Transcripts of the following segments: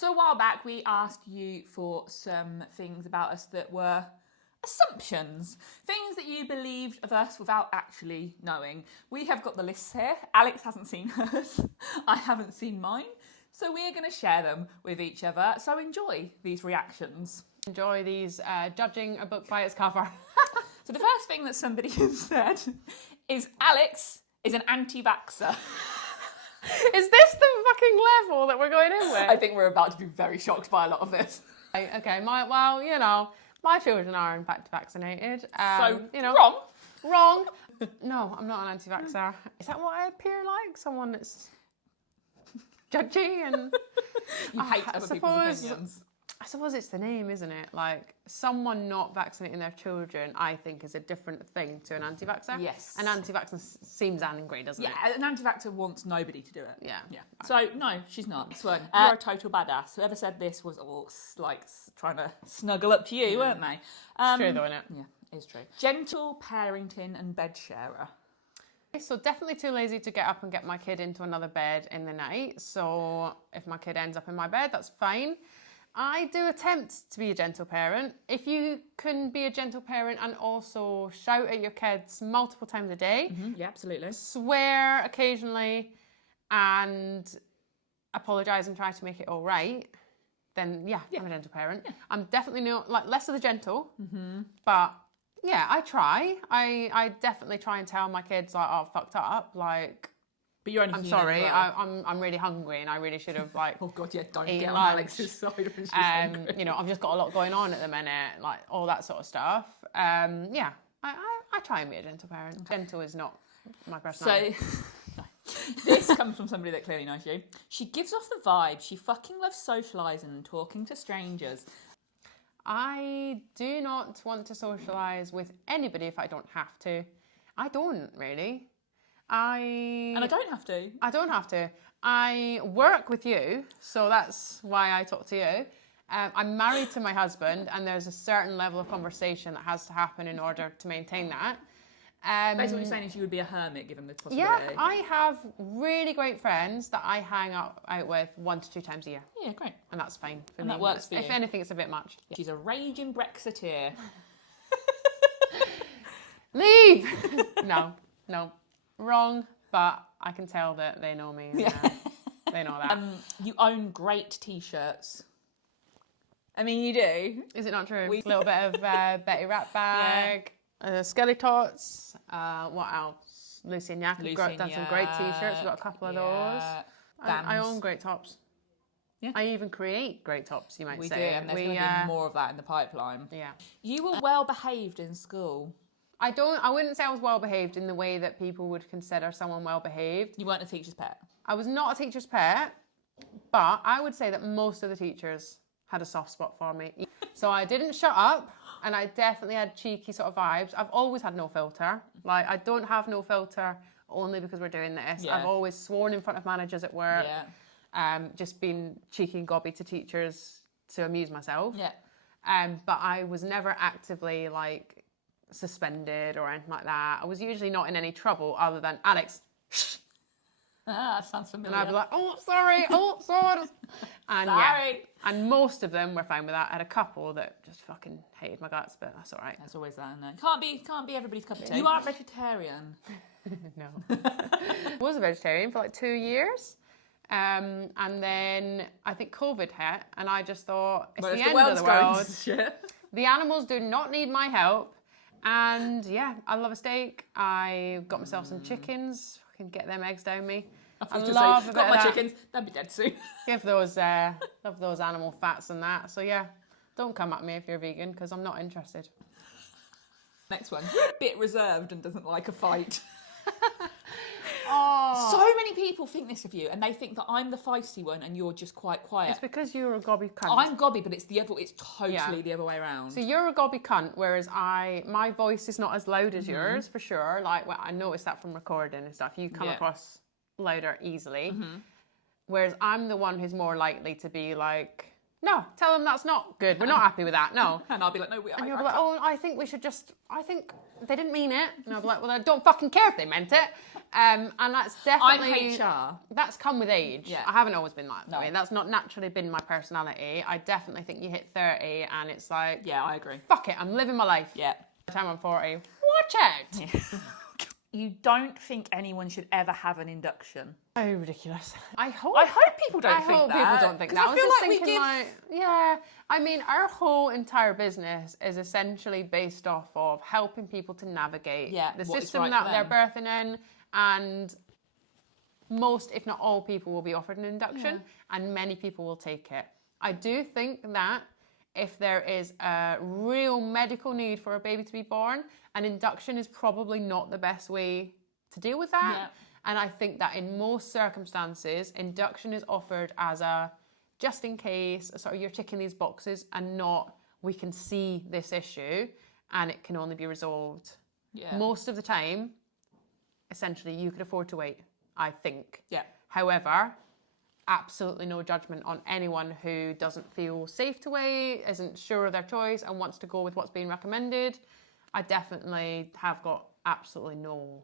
So a while back, we asked you for some things about us that were assumptions, things that you believed of us without actually knowing. We have got the lists here. Alex hasn't seen hers. I haven't seen mine. So we're going to share them with each other. So enjoy these reactions. Enjoy these judging a book by its cover. So the first thing that somebody has said is Alex is an anti-vaxxer. Is this the fucking level that we're going in with? I think we're about to be very shocked by a lot of this. Okay, my children are in fact vaccinated. Wrong. No, I'm not an anti-vaxxer. Is that what I appear like? Someone that's judgy and... You hate other people's opinions. I suppose it's the name, isn't it? Like, someone not vaccinating their children, I think, is a different thing to an anti-vaxxer. Yes. An anti-vaxxer seems angry, doesn't it? Yeah, an anti-vaxxer wants nobody to do it. Yeah. So, no, she's not. Next one. You're a total badass. Whoever said this was all, like, trying to snuggle up to you, weren't they? It's true, though, isn't it? Yeah, it's true. Gentle parenting and bed sharer. So definitely too lazy to get up and get my kid into another bed in the night. So if my kid ends up in my bed, that's fine. I do attempt to be a gentle parent. If you can be a gentle parent and also shout at your kids multiple times a day, Yeah, absolutely. swear occasionally and apologise and try to make it all right, then yeah. I'm a gentle parent. Yeah. I'm definitely not, like, less of the gentle, but yeah, I try. I definitely try and tell my kids, like, oh, I've fucked up, like... But you're only I'm sorry, I'm really hungry and I really should have, like... Oh God, yeah, don't eaten get on lunch. Alex's side when she's hungry. You know, I've just got a lot going on at the minute, like all that sort of stuff. Yeah, I try and be a gentle parent. Gentle is not my personality. So, this comes from somebody that clearly knows you. She gives off the vibe. She fucking loves socialising and talking to strangers. I do not want to socialise with anybody if I don't have to. I don't, really. And I don't have to. I don't have to. I work with you, so that's why I talk to you. I'm married to my husband, and there's a certain level of conversation that has to happen in order to maintain that. Basically, what you're saying is you would be a hermit given the possibility. Yeah, I have really great friends that I hang out with 1 to 2 times a year. Yeah, great. And that's fine for me. And that works for you. If anything, it's a bit much. She's a raging Brexiteer. Leave! No. Wrong, but I can tell that they know me. And, they know that. You own great t-shirts. I mean, you do. Is it not true? A little bit of Betty Rat Bag, Skelly Tots, what else? Lucy and Yak have done some great t-shirts. We've got a couple of those. I own great tops. Yeah. I even create great tops, you might say. We do, and there's going to be more of that in the pipeline. Yeah. You were well behaved in school. I wouldn't say I was well behaved in the way that people would consider someone well behaved. You weren't a teacher's pet. I was not a teacher's pet, but I would say that most of the teachers had a soft spot for me. So I didn't shut up, and I definitely had cheeky sort of vibes. I've always had no filter. Like, I don't have no filter only because we're doing this. Yeah. I've always sworn in front of managers at work. Yeah. Just been cheeky and gobby to teachers to amuse myself. Yeah. But I was never actively, like, suspended or anything like that. I was usually not in any trouble other than Alex. Shh. Sounds familiar. And I'd be like, oh, sorry. And sorry. Yeah. And most of them were fine with that. I had a couple that just fucking hated my guts, but that's all right. There's always that, isn't there? Can't be everybody's cup of tea. You are a vegetarian. No. I was a vegetarian for like 2 years. And then I think COVID hit, and I just thought, it's the end of the world. The animals do not need my help. And yeah, I love a steak. I got myself some chickens. Fucking get them eggs down me. I love a bit of that. Chickens. They'll be dead soon. Give those, love those animal fats and that. So yeah, don't come at me if you're vegan because I'm not interested. Next one. You're a bit reserved and doesn't like a fight. Oh. So many people think this of you, and they think that I'm the feisty one and you're just quite quiet. It's because you're a gobby cunt. I'm gobby, but it's totally the other way around. So you're a gobby cunt, whereas my voice is not as loud as yours, for sure. Like, well, I noticed that from recording and stuff. You come across louder easily. Whereas I'm the one who's more likely to be like, no, tell them that's not good. We're not happy with that. No. And I'll be like, no, we are. And you'll be like, oh, I think they didn't mean it. And I'll be like, well, I don't fucking care if they meant it. And that's definitely... I'm HR. That's come with age. Yeah. I haven't always been that No. way. That's not naturally been my personality. I definitely think you hit 30 and it's like... Yeah, I agree. Fuck it, I'm living my life. Yeah. By the time I'm 40, watch out! Yeah. You don't think anyone should ever have an induction? Oh, ridiculous. I hope people don't think that. I hope people don't think that. I feel was just like we thinking, give... like, yeah. I mean, our whole entire business is essentially based off of helping people to navigate the what is system right that for they're them. birthing in, and most, if not all people, will be offered an induction, and many people will take it. I do think that if there is a real medical need for a baby to be born, an induction is probably not the best way to deal with that. Yeah. And I think that in most circumstances, induction is offered as a just in case, sort of you're ticking these boxes and not we can see this issue and it can only be resolved. Yeah. Most of the time, essentially, you could afford to wait, I think. Yeah. However, absolutely no judgment on anyone who doesn't feel safe to wait, isn't sure of their choice and wants to go with what's being recommended. I definitely have got absolutely no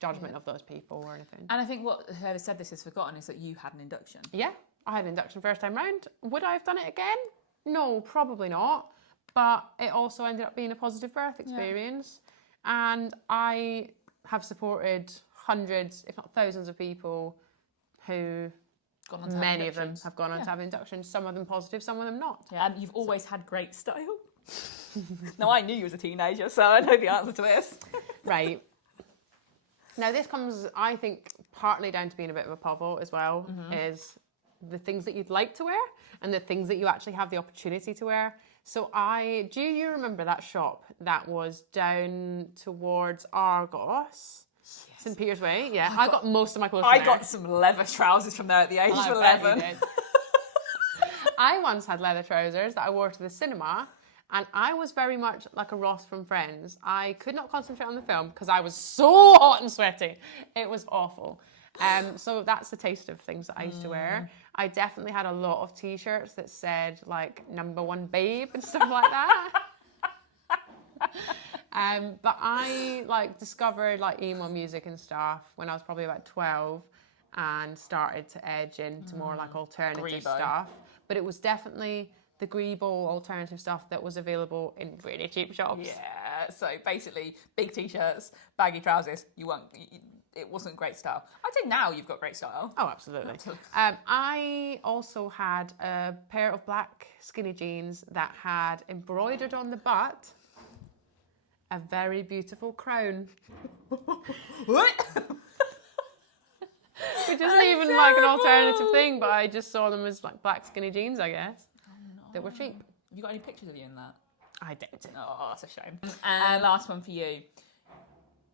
judgment of those people or anything. And I think what whoever said this has forgotten is that you had an induction. Yeah, I had an induction first time round. Would I have done it again? No, probably not. But it also ended up being a positive birth experience. Yeah. And I have supported hundreds, if not thousands of people who, many of them have gone on to have inductions. Some of them positive, some of them not. Yeah, and you've always had great style. No, I knew you as a teenager, so I know the answer to this. Right. Now, this comes, I think, partly down to being a bit of a povo as well, is the things that you'd like to wear and the things that you actually have the opportunity to wear. So do you remember that shop that was down towards Argos? Yes. St. Peter's Way? Yeah, I got most of my clothes from there. I got some leather trousers from there at the age of 11. I once had leather trousers that I wore to the cinema. And I was very much like a Ross from Friends. I could not concentrate on the film because I was so hot and sweaty. It was awful. So that's the taste of things that I used to wear. I definitely had a lot of t-shirts that said like #1 babe and stuff like that. But I like discovered like emo music and stuff when I was probably about 12 and started to edge into more like alternative stuff. But it was definitely the Grebo alternative stuff that was available in really cheap shops. Yeah, so basically big t-shirts, baggy trousers, it wasn't great style. I'd say now you've got great style. Oh, absolutely. I also had a pair of black skinny jeans that had embroidered on the butt a very beautiful crown. What? Which isn't even like an alternative thing, but I just saw them as like black skinny jeans, I guess. That were cheap. Have you got any pictures of you in that? I don't. Oh, that's a shame. And last one for you.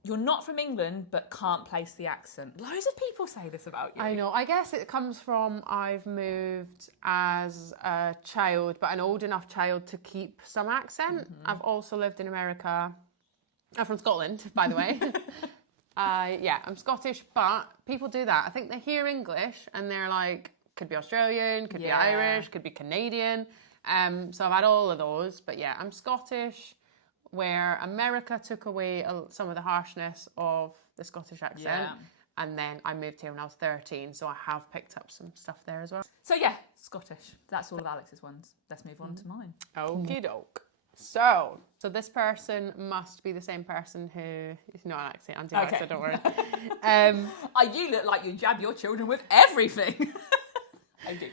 You're not from England, but can't place the accent. Loads of people say this about you. I know. I guess it comes from I've moved as a child, but an old enough child to keep some accent. I've also lived in America. I'm from Scotland, by the way. I'm Scottish, but people do that. I think they hear English and they're like, could be Australian, could be Irish, could be Canadian. So I've had all of those. But yeah, I'm Scottish, where America took away some of the harshness of the Scottish accent. Yeah. And then I moved here when I was 13, so I have picked up some stuff there as well. So yeah, Scottish. That's all of Alex's ones. Let's move on to mine. Okie doke. So this person must be the same person who is not actually anti-vaxxer, so don't worry. You look like you jab your children with everything. I do.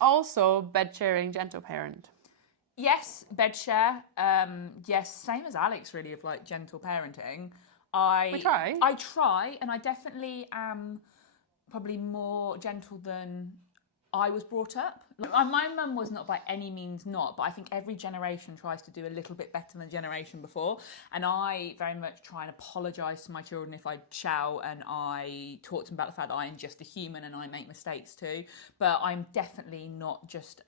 Also, bed sharing, gentle parent. Yes, bed share. Yes, same as Alex, really, of like gentle parenting. We try. I try, and I definitely am probably more gentle than I was brought up. My mum was not by any means not, but I think every generation tries to do a little bit better than the generation before. And I very much try and apologise to my children if I shout, and I talk to them about the fact that I am just a human and I make mistakes too. But I'm definitely not just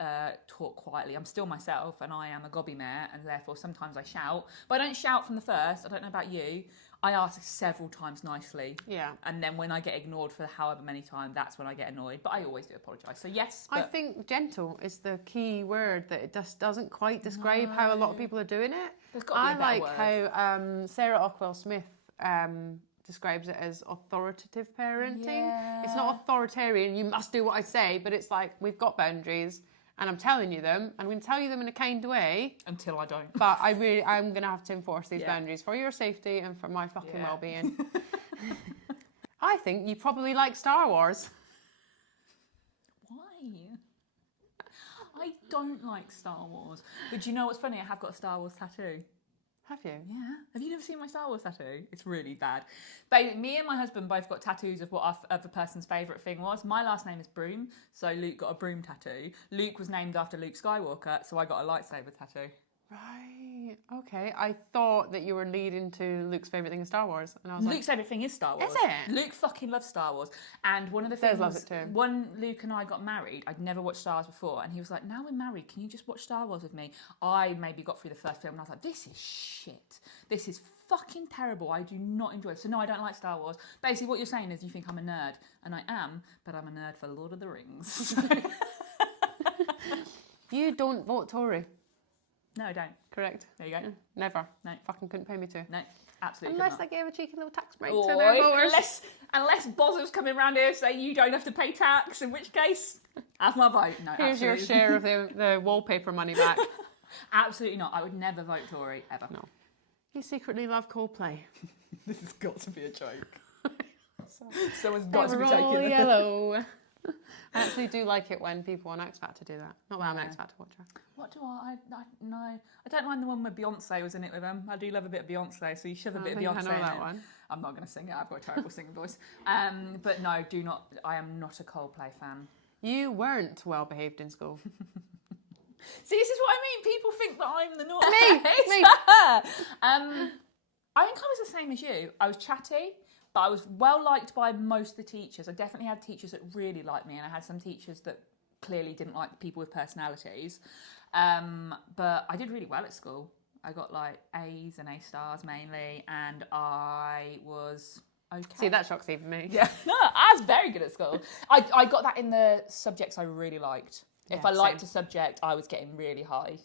talk quietly. I'm still myself, and I am a gobby mare, and therefore sometimes I shout. But I don't shout from the first. I don't know about you. I ask several times nicely. Yeah. And then when I get ignored for however many times, that's when I get annoyed. But I always do apologise. So yes. I think gentle is the key word, that it just doesn't quite describe how a lot of people are doing it. There's got to be a better word. How Sarah Ockwell-Smith describes it as authoritative parenting. Yeah. It's not authoritarian, you must do what I say, but it's like, we've got boundaries and I'm telling you them. I'm going to tell you them in a kind way. Until I don't. But I'm going to have to enforce these Yeah. boundaries for your safety and for my fucking Yeah. well-being. I think you probably like Star Wars. Why? I don't like Star Wars. But do you know what's funny? I have got a Star Wars tattoo. Have you? Yeah. Have you never seen my Star Wars tattoo? It's really bad. But me and my husband both got tattoos of what our other person's favourite thing was. My last name is Broom, so Luke got a broom tattoo. Luke was named after Luke Skywalker, so I got a lightsaber tattoo. Right. Okay. I thought that you were leading to Luke's favourite thing in Star Wars. And I was Luke's favourite thing is Star Wars. Is it? Luke fucking loves Star Wars. And one of the Des things, loves it too. when Luke and I got married, I'd never watched Star Wars before. And he was like, now we're married, can you just watch Star Wars with me? I maybe got through the first film and I was like, this is shit. This is fucking terrible. I do not enjoy it. So no, I don't like Star Wars. Basically what you're saying is you think I'm a nerd. And I am, but I'm a nerd for Lord of the Rings. You don't vote Tory. No, I don't. Correct. There you go. Yeah, never. No. Fucking couldn't pay me to. No, absolutely Unless not. they gave a cheeky little tax break Or to their voters. unless Bozzo's coming around here saying you don't have to pay tax, in which case, have my vote. No, Here's your absolutely. share of the wallpaper money back. Absolutely not. I would never vote Tory, ever. No. You secretly love Coldplay. This has got to be a joke. Someone's They got to were be all taking it. yellow. I actually do like it when people on X Factor do that. Not that I'm an X Factor watcher. What do no. I don't mind the one where Beyonce was in it with him. I do love a bit of Beyonce, so you shove a bit of Beyonce I know in that it. one. I'm not going to sing it. I've got a terrible singing voice. But no, do not. I am not a Coldplay fan. You weren't well behaved in school. See, this is what I mean. People think that I'm the naughty. Me. I think I was the same as you. I was chatty, but I was well liked by most of the teachers. I definitely had teachers that really liked me, and I had some teachers that clearly didn't like people with personalities. But I did really well at school. I got like A's and A stars mainly, and I was okay. See, that shocks even me. Yeah, no, I was very good at school. I got that in the subjects I really liked. If Yeah, I liked same. a subject, I was getting really high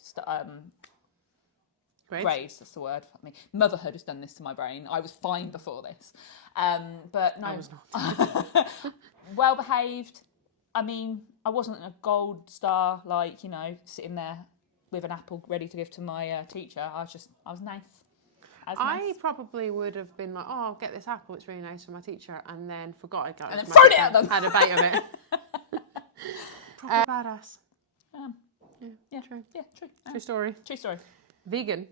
grades. That's the word. I mean, motherhood has done this to my brain. I was fine before this, but no, I was not. well behaved. I mean, I wasn't a gold star, like, sitting there with an apple ready to give to my teacher. I was nice. I probably would have been like, oh, I'll get this apple, it's really nice for my teacher, and then forgot I got it. And then for my thrown it teacher, at them. Had a bite of it. Proper badass. Yeah, True. Yeah, true. True story. True story. Vegan.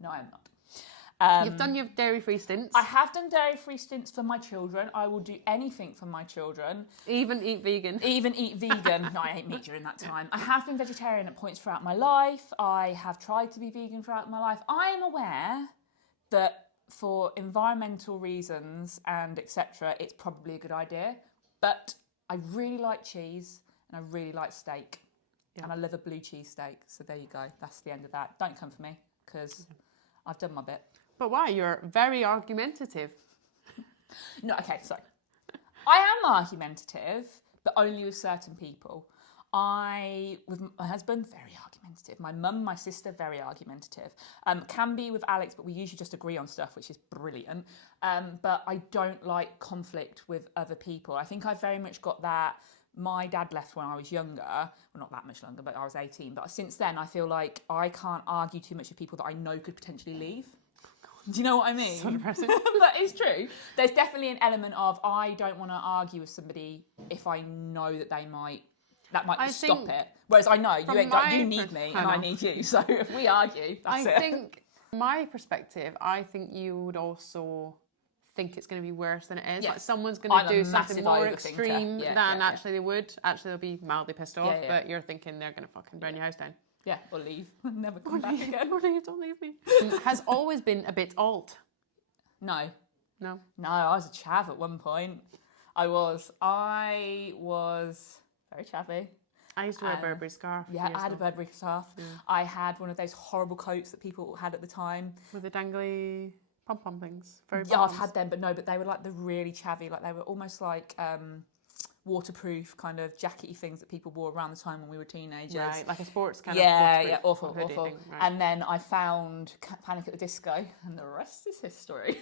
No, I am not. You've done your dairy-free stints. I have done dairy-free stints for my children. I will do anything for my children. Even eat vegan. Even eat vegan. No, I ate meat during that time. I have been vegetarian at points throughout my life. I have tried to be vegan throughout my life. I am aware that for environmental reasons and etc., it's probably a good idea. But I really like cheese and I really like steak. Yeah. And I love a blue cheese steak. So there you go. That's the end of that. Don't come for me because I've done my bit. But why? You're very argumentative. No, okay, so I am argumentative, but only with certain people. With my husband, very argumentative. My mum, my sister, very argumentative. Can be with Alex, but we usually just agree on stuff, which is brilliant. But I don't like conflict with other people. I think I've very much got that. My dad left when I was younger. Well, not that much longer, but I was 18. But since then, I feel like I can't argue too much with people that I know could potentially leave. Do you know what I mean? So depressing. But it's true. There's definitely an element of I don't want to argue with somebody if I know that that might stop it. Whereas I know you need me and I need you. So if we argue, that's it. I think, from my perspective, I think you would also think it's going to be worse than it is. Yeah. Like someone's going to do something massive more overthinker. extreme Yeah, than yeah. actually they would. Actually, they'll be mildly pissed off, Yeah. but you're thinking they're going to fucking burn your house down. Yeah, or leave. Never come back again. Don't leave me. Has always been a bit alt. No, No. I was a chav at one point. I was very chavvy. I used to wear a Burberry scarf. Yeah, years I had a ago. Burberry scarf. I had one of those horrible coats that people had at the time. With the dangly pom-pom things. Very Yeah, I've pom-poms. had them, but they were like the really chavvy, like they were almost like waterproof kind of jackety things that people wore around the time when we were teenagers. Right, like a sports kind Yeah, of awful. hoodie thing. Right. And then I found Panic at the Disco, and the rest is history.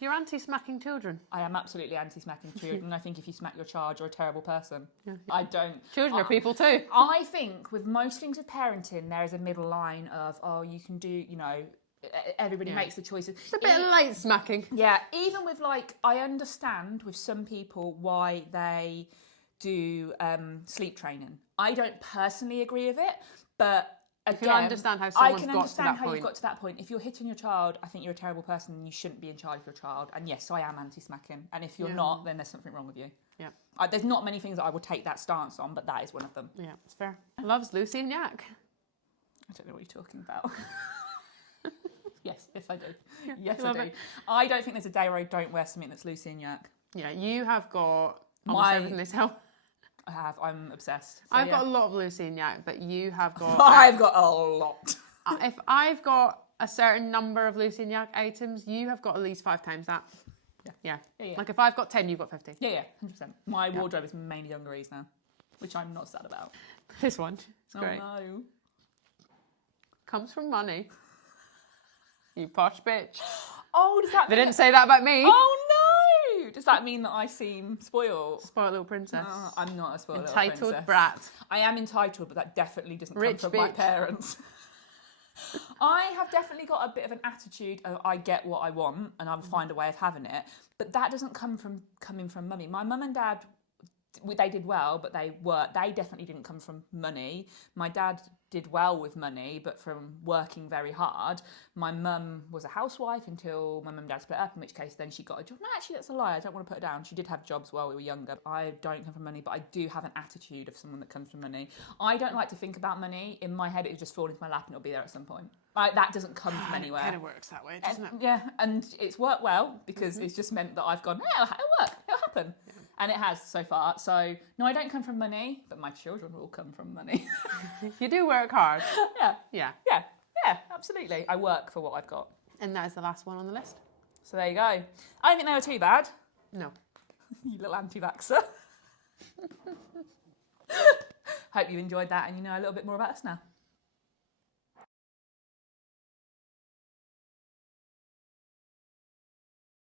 You're anti-smacking children. I am absolutely anti-smacking children. I think if you smack your child, you're a terrible person. Yeah. I don't. Children are people too. I think with most things with parenting, there is a middle line of, oh, you can do, you know, everybody makes the choices. It's a bit of light smacking. Yeah, even with like, I understand with some people why they do sleep training. I don't personally agree with it, but again, I can understand how I someone's can got to understand that how point. you've got to that point. If you're hitting your child, I think you're a terrible person and you shouldn't be in charge of your child. And yes, I am anti-smacking. And if you're not, then there's something wrong with you. Yeah. There's not many things that I will take that stance on, but that is one of them. Yeah, it's fair. Loves Lucy and Yak. I don't know what you're talking about. yes, I do. Yeah, Yes, I love do. it. I don't think there's a day where I don't wear something that's Lucy and Yak. Yeah, you have got almost everything they sell. I have. I'm obsessed. So, I've got a lot of Lucy and Yak, but you have got... I've got a lot. If I've got a certain number of Lucy and Yak items, you have got at least 5 times that. Yeah. Like if I've got 10, you've got 50. Yeah, 100%. My wardrobe is mainly dungarees now, which I'm not sad about. This one. It's great. No. Comes from money. You posh bitch. Oh, does that They mean didn't say that about me. Oh no! Does that mean that I seem spoiled? Spoiled little princess. Oh, I'm not a spoiled little Entitled princess. brat. I am entitled, but that definitely doesn't Rich come from my bitch. parents. I have definitely got a bit of an attitude of I get what I want and I'll find a way of having it, but that doesn't coming from mummy. My mum and dad, they did well, but they definitely didn't come from money. My dad did well with money, but from working very hard. My mum was a housewife until my mum and dad split up, in which case then she got a job. No, actually, that's a lie. I don't want to put her down. She did have jobs while we were younger. I don't come from money, but I do have an attitude of someone that comes from money. I don't like to think about money. In my head, it would just fall into my lap and it'll be there at some point. That doesn't come from anywhere. It kind of works that way, doesn't it? Yeah, and it's worked well because it's just meant that I've gone, yeah, it'll work, it'll happen. Yeah. And it has so far. So, no, I don't come from money, but my children will come from money. You do work hard. Yeah, absolutely. I work for what I've got. And that is the last one on the list. So there you go. I don't think they were too bad. No. You little anti-vaxxer. Hope you enjoyed that and you know a little bit more about us now.